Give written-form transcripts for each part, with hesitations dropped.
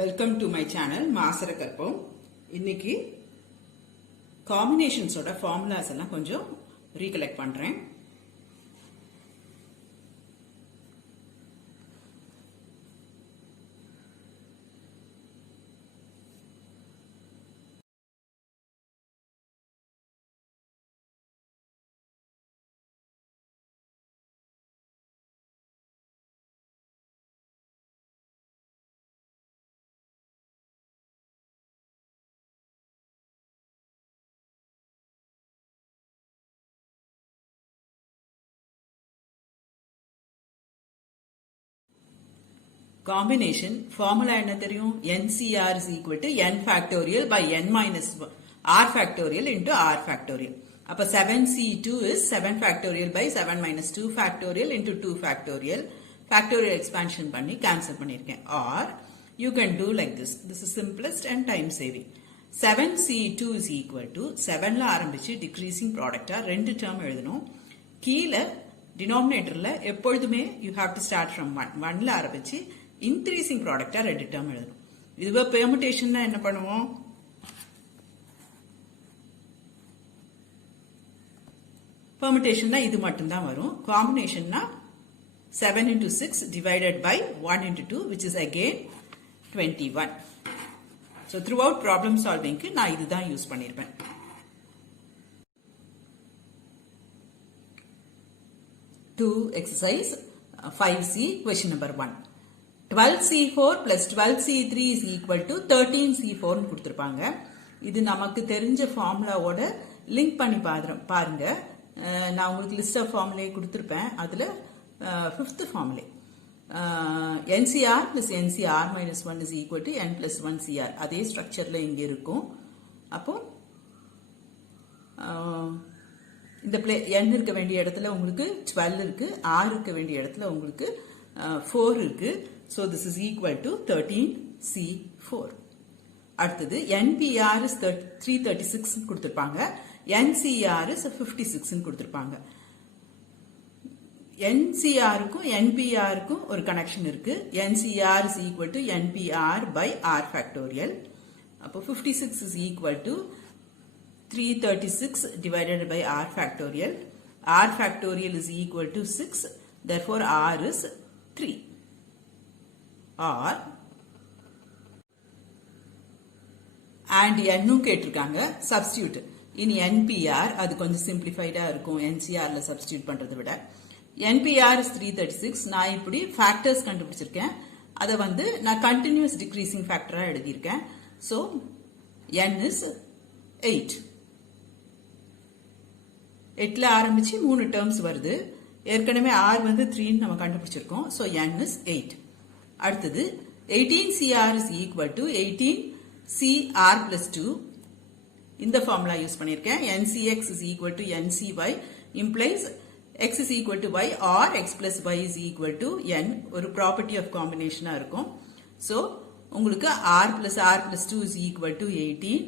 Welcome to my channel மாசர கற்போம். இன்னைக்கு காம்பினேஷன்ஸோட formulas எல்லாம் கொஞ்சம் ரீகலெக்ட் பண்றேன். Combination formula என்ன தெரியும்? NCR is equal to n factorial by n minus r factorial into r factorial. அப்ப 7C2 is 7 factorial by 7 minus 2 factorial into 2 factorial. Factorial expansion பண்ணி cancel பண்ணிருக்கேன். Or you can do like this. This is simplest and time saving. 7C2 is equal to 7ல ஆரம்பிச்சு decreasing product ரெண்டு term எழுதணும். கீழ denominatorல எப்பொழுதுமே you have to start from 1. 1ல ஆரம்பிச்சு increasing product ரெண்டு term எழுதணும். இதுவே permutation என்ன பண்ணுவோம்? permutation இது மட்டும் தான் வரும். combination 7 into 6 divided by 1 into 2 which is again 21. So throughout problem solving நான் இதுதான் use பண்ணிருப்பேன். To exercise 5C question number 1. 12C4 plus 12C3 is equal to 13C4 கொடுத்திருப்பாங்க. இது நமக்கு தெரிஞ்ச ஃபார்முலாவோட லிங்க் பண்ணி பாருங்க. நான் உங்களுக்கு லிஸ்ட் ஆஃப் ஃபார்முலே கொடுத்திருப்பேன். அதுல 5th ஃபார்முலே NCR plus NCR minus 1 is equal to n plus 1 CR. அதே ஸ்ட்ரக்சர்ல இங்க இருக்கும். அப்போ இந்த n இருக்க வேண்டிய இடத்துல உங்களுக்கு 12 இருக்கு, r இருக்க வேண்டிய இடத்துல உங்களுக்கு 4 இருக்கு. So this is equal to 13C4. அடுத்தது NPR is 336 கொடுத்திருப்பாங்க. NCR is 56 கொடுத்திருப்பாங்க. NCR க்கும் NPR க்கும் ஒரு கனெக்ஷன் இருக்கு. NCR is equal to NPR by R factorial. அப்போ 56 is equal to 336 divided by R factorial. R factorial is equal to 6. Therefore, R is 3. Or and n கேட்டிருக்காங்க. substitute in NPR அது கொஞ்சம் simplified இருக்கும். NCR ல substitute பண்றதை விட. NPR is 336. நான் இப்படி factors கண்டுபிடிச்சிருக்கேன். அதை நான் continuous decreasing factor எழுதியிருக்கேன். So n is 8. 8ல ஆரம்பிச்சு 3 terms வருது. ஏற்கனவே r 3 நம்ம கண்டுபிடிச்சிருக்கோம். So n is 8. அடுத்தது 18CR is equal to 18CR plus 2. இந்த ஃபார்முலா யூஸ் பண்ணிருக்கேன். NCX is equal to NCY implies x is equal to y or x plus y is equal to n. ஒரு property of combination இருக்கும். So உங்களுக்கு r plus r plus 2 is equal to 18.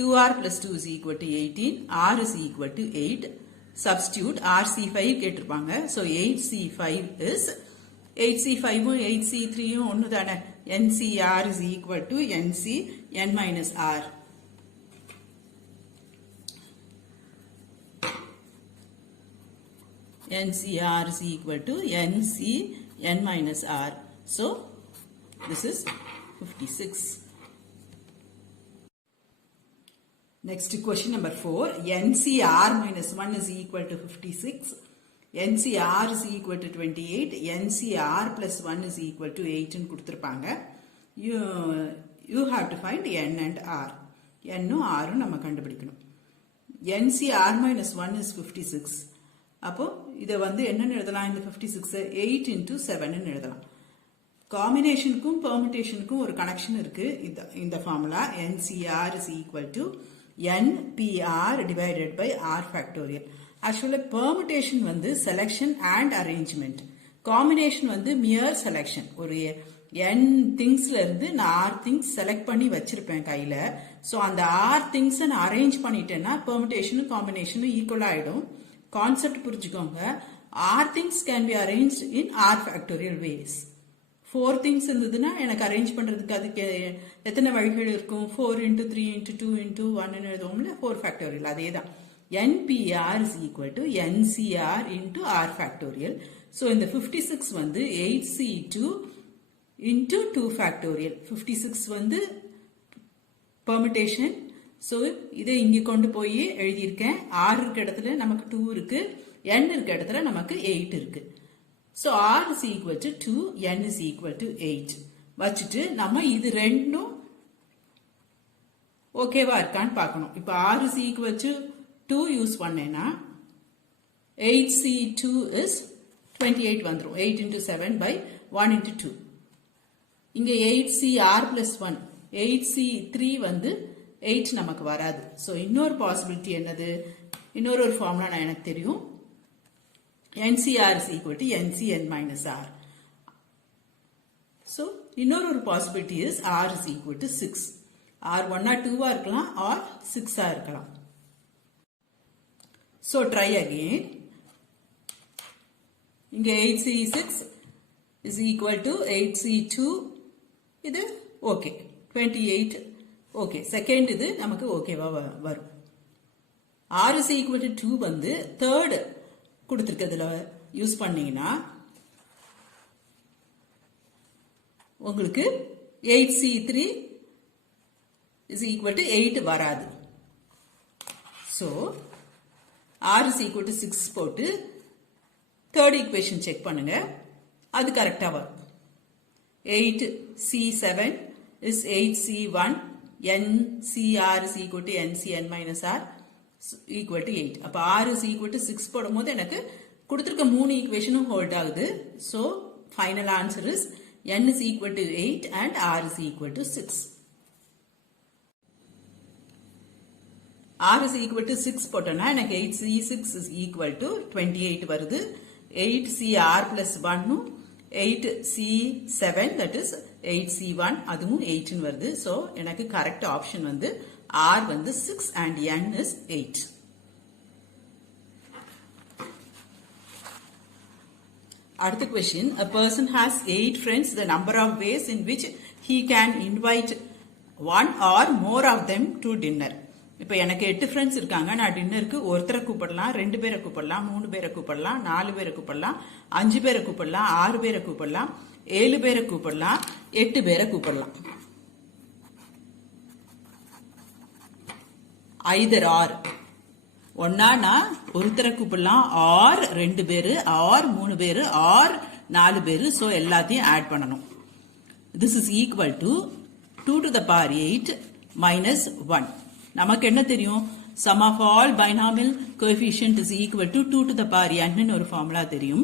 2r plus 2 is equal to 18. r is equal to 8. Substitute RC5 கேட்டிருப்பாங்க. So 8C5 is 8C5 8C3 ஒன்னு தானே. NCR is equal to NC n minus R. NCR is equal to NC n minus R. So this is 56. Next question number 4. NCR minus 1 is equal to 56. NCR is equal to 28. NCR plus 1 is equal to 8 ன்னு கொடுத்திருப்பாங்க. You have to find n and r. n um r உம் நம்ம கண்டுபிடிக்கணும். NCR minus 1 is 56. அப்போ இதை என்னன்னு எழுதலாம்? இந்த 56 8 into 7 ன்னு எழுதலாம். காம்பினேஷனுக்கும் பெர்முடேஷனுக்கும் ஒரு கனெக்ஷன் இருக்கு. இந்த formula NCR is equal to NPR divided by R factorial. Actually permutation selection and arrangement. Combination mere selection. ஒரு n thingsல இருந்து நான் r things select பண்ணி வச்சிருப்பேன் கையில. So அந்த r things நான் arrange பண்ணிட்டேன்னா permutation combination equal ஆயிடும். கான்செப்ட் புரிஞ்சுக்கோங்க. r things can be arranged in R factorial ways. 4 things இருந்ததுன்னா எனக்கு அரேஞ்ச் பண்றதுக்கு அதுக்கு எத்தனை வழிகள் இருக்கும்? 4 into 3 into 2 into 1 எழுதுவோம்ல, 4 ஃபேக்டோரியல். அதே தான். NPR is equal to NCR into R factorial. So இந்த 56 வந்து 8C2 into 2 factorial. 56 வந்து permutation. So இதை இங்க கொண்டு போய் எழுதியிருக்கேன். R இருக்க இடத்துல நமக்கு 2 இருக்கு, N இருக்க இடத்துல நமக்கு 8 இருக்கு. So R is equal to 2, N is equal to 8. வச்சுட்டு நம்ம இது ரெண்டும் ஓகேவா இருக்கான்னு பார்க்கணும். இப்போ R is equal to 2 use பண்ணேன்னா 8C2 is 28 வந்துரும். 8 into 7 by 1 into 2. இங்க 8CR plus 1. 8C3 வந்து 8 நமக்கு வராது. So இன்னொரு பாசிபிலிட்டி என்னது? இன்னொரு ஃபார்முலா நான் எனக்கு தெரியும். NCR is equal to NCN minus R. So இன்னொரு possibility is R is equal to 6. R 1 or 2 இருக்கலாம் or 6 இருக்கலாம். So try again. இங்க 8C6 is equal to 8C2. இது ஓகே. 28 ஓகே. செகண்ட் இது நமக்கு ஓகேவா வரும். R is equal to 2 வந்து தேர்ட் கொடுத்திருக்கிறதுல யூஸ் பண்ணீங்கன்னா உங்களுக்கு 8C3 is equal to 8 வராது. So R is equal to 6 போட்டு தேர்ட் ஈக்குவேஷன் செக் பண்ணுங்க, அது கரெக்டா வரும். 8C7 is 8C1, NCR is equal to NCN minus R equal to 8. அப்ப R is equal to 6 போடும்போது எனக்கு கொடுத்திருக்க 3 ஈக்குவேஷனும் ஹோல்ட் ஆகுது. So final answer is N is equal to 8 and R is equal to 6. R is equal to 6 போட்டோம்னா எனக்கு 8C6 is equal to 28 வருது. 8CR plus 1 8C7 that is 8C1 அதுவும் 8 வருது. So எனக்கு கரெக்ட் ஆப்ஷன் வந்து R வந்து 6 and N is 8. அடுத்த question. A person has 8 friends. The number of ways in which he can invite one or more of them to dinner. இப்போ எனக்கு 8 friends இருக்காங்க. நான் டின்னருக்கு ஒருத்தரை கூப்பிடலாம், 2 பேரை கூப்பிடலாம், 3 பேரை கூப்பிடலாம், 4 பேரை கூப்பிடலாம், 5 பேரை கூப்பிடலாம், 6 பேரை கூப்பிடலாம், 7 பேரை கூப்பிடலாம், 8 பேரை கூப்பிடலாம். ஐதர் ஆர் ஒன்னா நான் ஒருத்தரை கூப்பிடலாம், ஆர் 2 பேரு, ஆர் 3 பேரு, ஆர் 4 பேரு. சோ எல்லாத்தையும் ஆட் பண்ணணும். This is equal to 2 to the power 8 minus 1. நமக்கு என்ன தெரியும்? sum of all binomial coefficient is equal to 2 to the power n ன்னு ஒரு ஃபார்முலா தெரியும்.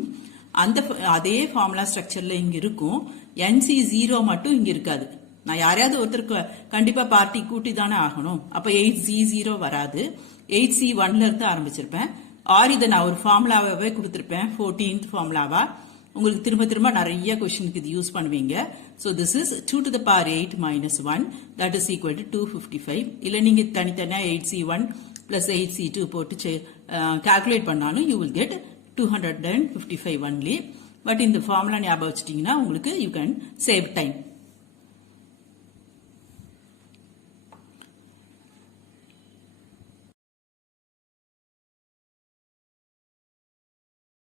அதே ஃபார்முலா ஸ்ட்ரக்சர்ல இங்க இருக்கும். NC0 மட்டும் இங்க இருக்காது. நான் யாரையாவது ஒருத்தருக்கு கண்டிப்பா பார்ட்டி கூட்டி தானே ஆகணும். அப்ப 8C0 வராது. 8C1ல இருந்து ஆரம்பிச்சிருப்பேன். ஆர் இதை நான் ஒரு ஃபார்முலாவே கொடுத்திருப்பேன், 14th ஃபார்முலாவா. உங்களுக்கு திரும்ப திரும்ப நிறைய கொஸ்டினுக்கு இது யூஸ் பண்ணுவீங்க. So this is 2 to the power 8 minus 1 that is equal to 255. இல்ல நீங்க தனித்தனியா 8C1 plus 8C2 போட்டு calculate பண்ணாலும் you will get 255 only. But இந்த ஃபார்முலா ஞாபகம் வச்சிட்டீங்கன்னா உங்களுக்கு you can save time.